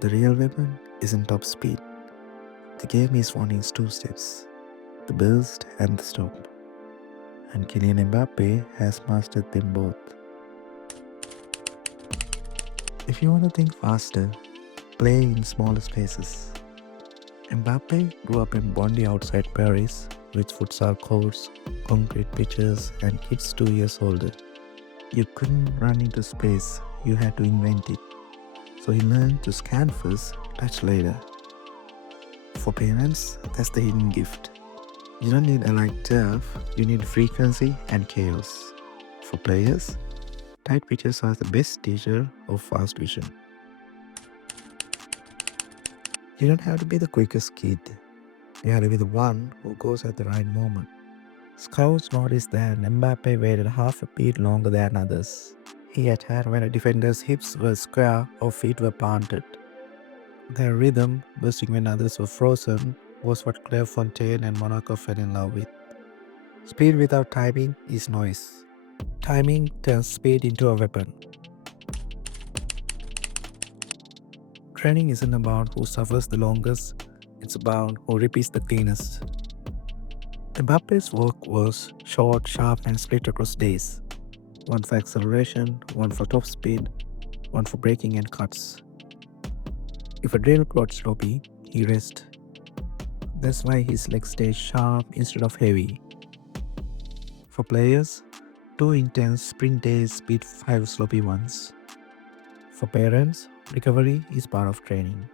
The real weapon isn't top speed. The game is won in two steps, the burst and the stop. And Kylian Mbappé has mastered them both. If you want to think faster, play in smaller spaces. Mbappé grew up in Bondy outside Paris with futsal courts, concrete pitches, and kids 2 years older. You couldn't run into space, you had to invent it. So he learned to scan first, touch later. For parents, that's the hidden gift. You don't need a light turf, you need frequency and chaos. For players, tight pitches are the best teacher of fast vision. You don't have to be the quickest kid. You have to be the one who goes at the right moment. Scouts noticed that Mbappé waited half a beat longer than others. He attacked when a defender's hips were square or feet were planted. Their rhythm, bursting when others were frozen, was what Clairefontaine and Monaco fell in love with. Speed without timing is noise. Timing turns speed into a weapon. Training isn't about who suffers the longest, it's about who repeats the cleanest. Mbappe's work was short, sharp, and split across days. One for acceleration, one for top speed, one for braking and cuts. If a drill got sloppy, he rests. That's why his legs stay sharp instead of heavy. For players, 2 intense sprint days beat 5 sloppy ones. For parents, recovery is part of training.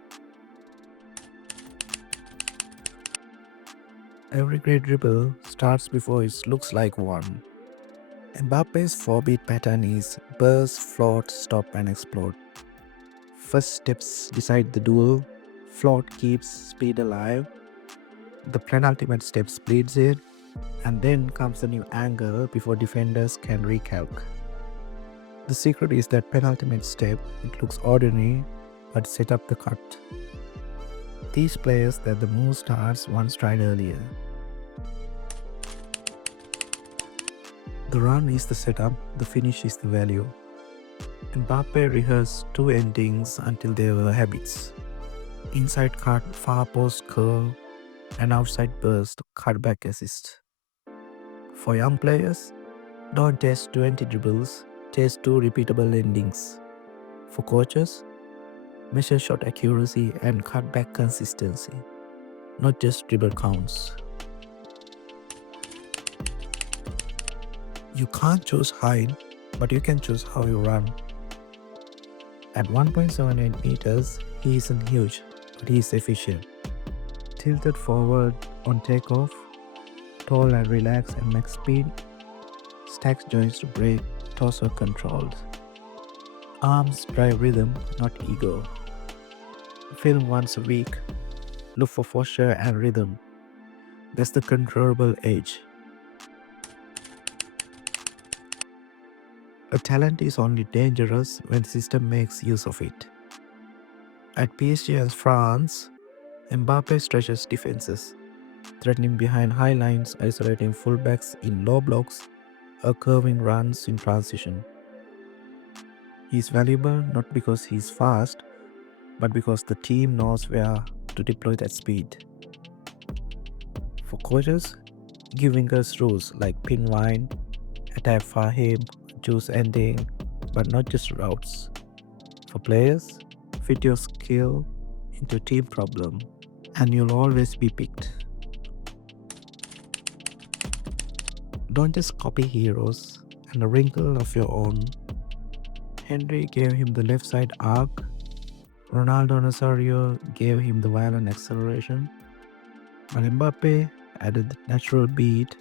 Every great dribble starts before it looks like one. Mbappe's 4-beat pattern is burst, float, stop, and explode. First steps decide the duel, float keeps speed alive, the penultimate step splits it, and then comes the new angle before defenders can recalc. The secret is that penultimate step, it looks ordinary, but set up the cut. These players that the move starts one stride earlier. The run is the setup, the finish is the value. Mbappé rehearsed 2 endings until they were habits. Inside cut, far post curl, and outside burst, cutback assist. For young players, don't test 20 dribbles, test 2 repeatable endings. For coaches, measure shot accuracy and cutback consistency, not just dribble counts. You can't choose height, but you can choose how you run. At 1.78 meters, he isn't huge, but he is efficient. Tilted forward on takeoff, tall and relaxed at max speed, stacks joints to break, torso controlled. Arms drive rhythm, not ego. Film once a week, look for posture and rhythm. That's the controllable edge. A talent is only dangerous when the system makes use of it. At PSG and France, Mbappé stretches defenses, threatening behind high lines, isolating fullbacks in low blocks, or curving runs in transition. He is valuable not because he is fast, but because the team knows where to deploy that speed. For coaches, give wingers rules like pin wide, attack far hip, choose ending, but not just routes. For players, fit your skill into team problem, and you'll always be picked. Don't just copy heroes and a wrinkle of your own. Henry gave him the left side arc, Ronaldo Nazario gave him the violent acceleration, but Mbappe added the natural beat,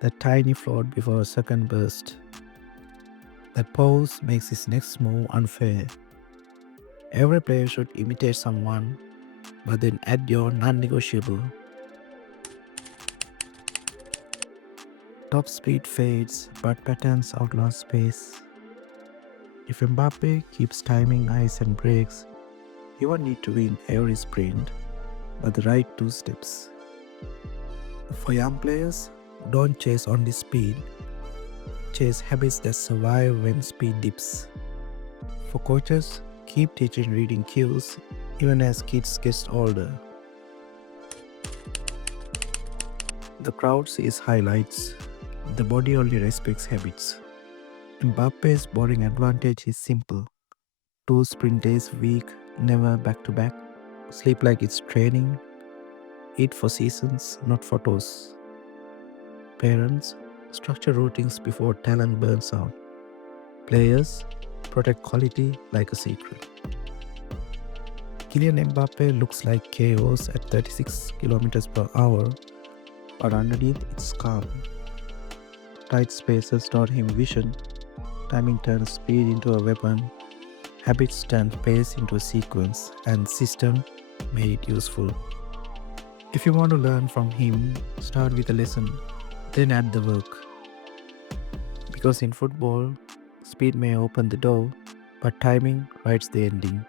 that tiny float before a second burst. That pose makes his next move unfair. Every player should imitate someone, but then add your non-negotiable. Top speed fades, but patterns outlast space. If Mbappe keeps timing ice and breaks, he won't need to win every sprint, but the right 2 steps. For young players, don't chase only speed. Chase habits that survive when speed dips. For coaches, keep teaching reading cues even as kids get older. The crowd sees highlights, the body only respects habits. Mbappe's bowling advantage is simple: 2 sprint days a week, never back to back. Sleep like it's training, eat for seasons, not photos. Parents, structure routines before talent burns out. Players, protect quality like a secret. Kylian Mbappé looks like chaos at 36 kilometers per hour, but underneath it's calm. Tight spaces taught him vision, timing turns speed into a weapon, habits turned pace into a sequence, and system made it useful. If you want to learn from him, start with a lesson, then add the work. Because in football, speed may open the door, but timing writes the ending.